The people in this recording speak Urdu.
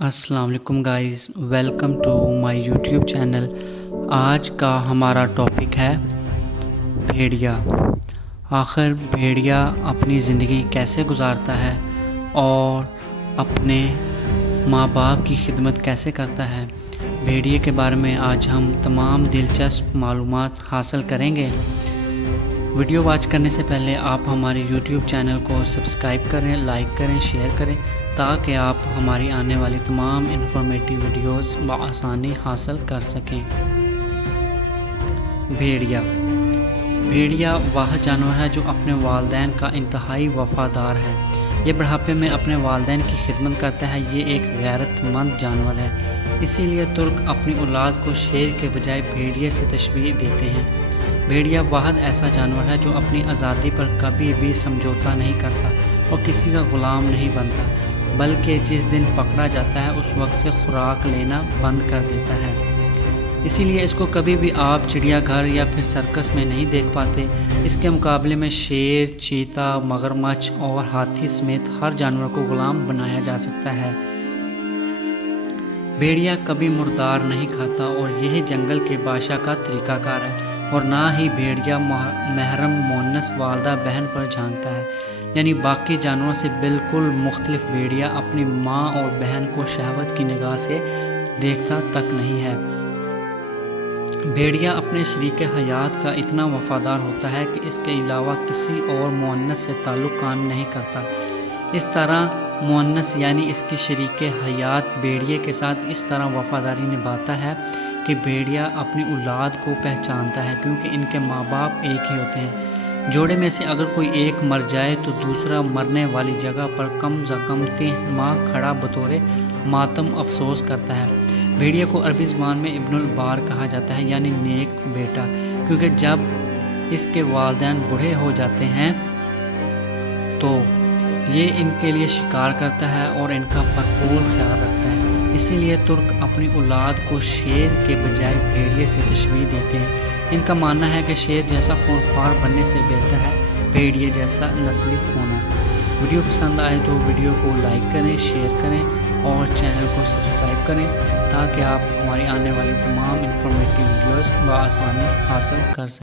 السلام علیکم guys, welcome to my YouTube channel. آج کا ہمارا ٹاپک ہے بھیڑیا۔ آخر بھیڑیا اپنی زندگی کیسے گزارتا ہے اور اپنے ماں باپ کی خدمت کیسے کرتا ہے، بھیڑیے کے بارے میں آج ہم تمام دلچسپ معلومات حاصل کریں گے۔ ویڈیو واچ کرنے سے پہلے آپ ہمارے یوٹیوب چینل کو سبسکرائب کریں، لائک کریں، شیئر کریں تاکہ آپ ہماری آنے والی تمام انفارمیٹیو ویڈیوز بآسانی حاصل کر سکیں۔ بھیڑیا وہ جانور ہے جو اپنے والدین کا انتہائی وفادار ہے۔ یہ بڑھاپے میں اپنے والدین کی خدمت کرتا ہے۔ یہ ایک غیرت مند جانور ہے، اسی لیے ترک اپنی اولاد کو شیر کے بجائے بھیڑیے سے تشبیہ دیتے ہیں۔ بھیڑیا واحد ایسا جانور ہے جو اپنی آزادی پر کبھی بھی سمجھوتا نہیں کرتا اور کسی کا غلام نہیں بنتا، بلکہ جس دن پکڑا جاتا ہے اس وقت سے خوراک لینا بند کر دیتا ہے۔ اسی لیے اس کو کبھی بھی آپ چڑیا گھر یا پھر سرکس میں نہیں دیکھ پاتے۔ اس کے مقابلے میں شیر، چیتا، مگرمچھ اور ہاتھی سمیت ہر جانور کو غلام بنایا جا سکتا ہے۔ بھیڑیا کبھی مردار نہیں کھاتا اور یہی جنگل کے بادشاہ کا طریقہ کار ہے، اور نہ ہی بھیڑیا محرم مونس والدہ بہن پر جھانکتا ہے، یعنی باقی جانوروں سے بالکل مختلف۔ بھیڑیا اپنی ماں اور بہن کو شہوت کی نگاہ سے دیکھتا تک نہیں ہے۔ بھیڑیا اپنے شریک حیات کا اتنا وفادار ہوتا ہے کہ اس کے علاوہ کسی اور مونس سے تعلق قائم نہیں کرتا۔ اس طرح مونس یعنی اس کی شریک حیات بھیڑیے کے ساتھ اس طرح وفاداری نبھاتا ہے کہ بھیڑیا اپنی اولاد کو پہچانتا ہے، کیونکہ ان کے ماں باپ ایک ہی ہوتے ہیں۔ جوڑے میں سے اگر کوئی ایک مر جائے تو دوسرا مرنے والی جگہ پر کم از کم 3 ماہ کھڑا بطور ماتم افسوس کرتا ہے۔ بھیڑیے کو عربی زبان میں ابن البار کہا جاتا ہے، یعنی نیک بیٹا، کیونکہ جب اس کے والدین بوڑھے ہو جاتے ہیں تو یہ ان کے لیے شکار کرتا ہے اور ان کا بھرپور خیال رکھتا ہے۔ اسی لیے ترک اپنی اولاد کو شیر کے بجائے بھیڑیے سے تشبیہ دیتے ہیں۔ ان کا ماننا ہے کہ شیر جیسا خونخوار بننے سے بہتر ہے بھیڑیے جیسا نسلی ہونا۔ ویڈیو پسند آئے تو ویڈیو کو لائک کریں، شیئر کریں اور چینل کو سبسکرائب کریں تاکہ آپ ہماری آنے والی تمام انفارمیٹیو ویڈیوز بآسانی حاصل کر سکیں۔